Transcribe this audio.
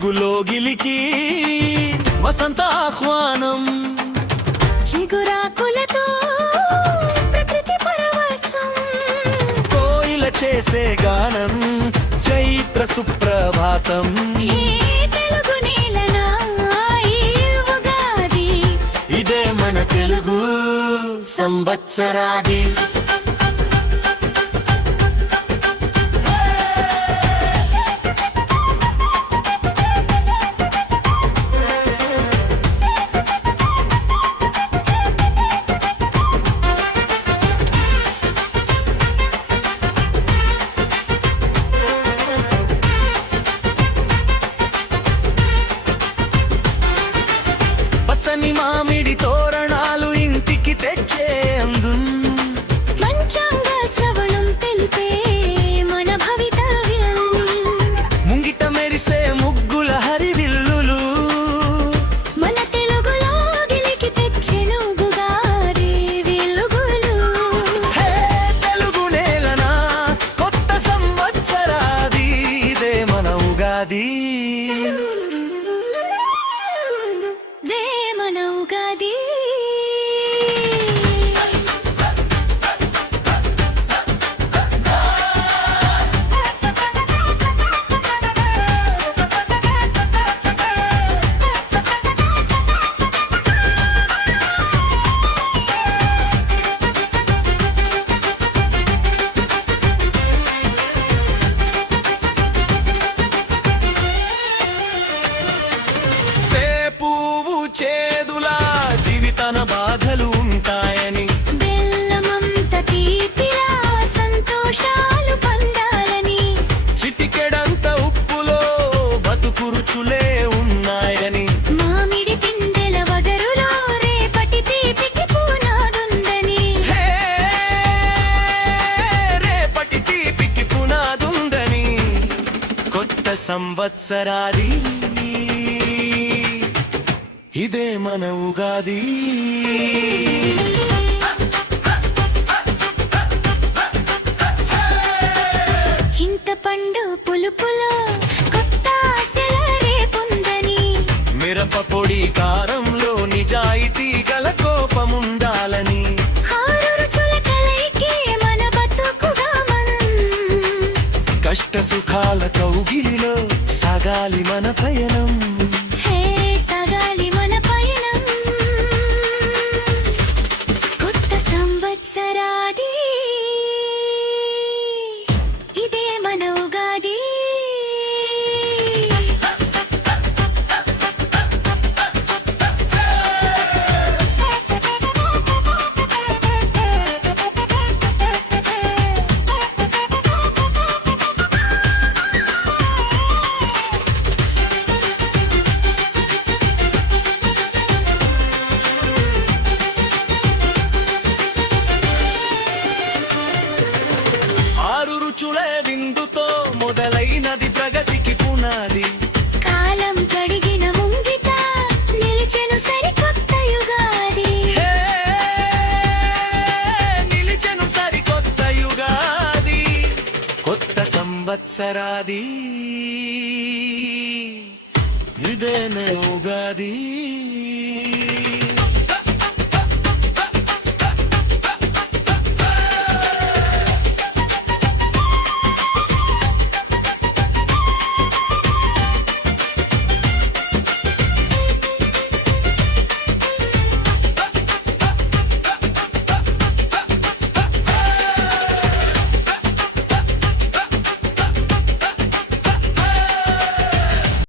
తెలుగులోగిలికి వసంత ఆహ్వానం, చిగురాకులతో ప్రకృతి పరవశం, కోయిల చేసే గానం చైత్ర సుప్రభాతం. తెలుగు నేలనా ఉగాది, ఇదే మన తెలుగు సంవత్సరాది. పచ్చని మామిడి తోరణాలు ఇంటికి తెచ్చే అందం, పంచాంగ శ్రవణం తెలిపే మన భవితవ్యం, ముంగిట మెరిసే ముగ్గుల హరివిల్లులు మన తెలుగులో గిలికి తెచ్చెను ఉగాది వెలుగులు. హే తెలుగు నేలనా కొత్త సంవత్సరాది, ఇదే మన ఉగాది. దే మన ఉగాది. పువ్వు చేదులా జీవితాన బాధలు ఉంటాయని, బెల్లమంత తీపిలా సంతోషాలు పొందాలని, చిటికెడంత ఉప్పులో బతుకు రుచులే ఉన్నాయని, మామిడి పిందెల వగరులో రేపటి తీపికి పునాదుందని, హే రేపటి తీపికి పునాదుందని, కొత్త సంవత్సరాది ఇదే మన ఉగాది. చింతపండు పులుపులో కొత్త ఆశల రేపుందని, మిరప పొడి కారంలో నిజాయితీ గల కోపముండాలని, ఆరు రుచుల కలయికే మన బతుకుగా మనం, కష్ట సుఖాల కౌగిలిలో సాగాలి మన పయనం. హే సాగాలి మన పయనం, కొత్త సంవత్సరాది ఇదే మన ఉగాది. ఆరు రుచులే విందుతో మొదలైనది ప్రగతికి పునాది, కాలం కడిగిన ముంగిట నిలిచెను సరికొత్త యుగాది, హే నిలిచెను సరికొత్త యుగాది, కొత్త సంవత్సరాది ఇదేనే ఉగాది.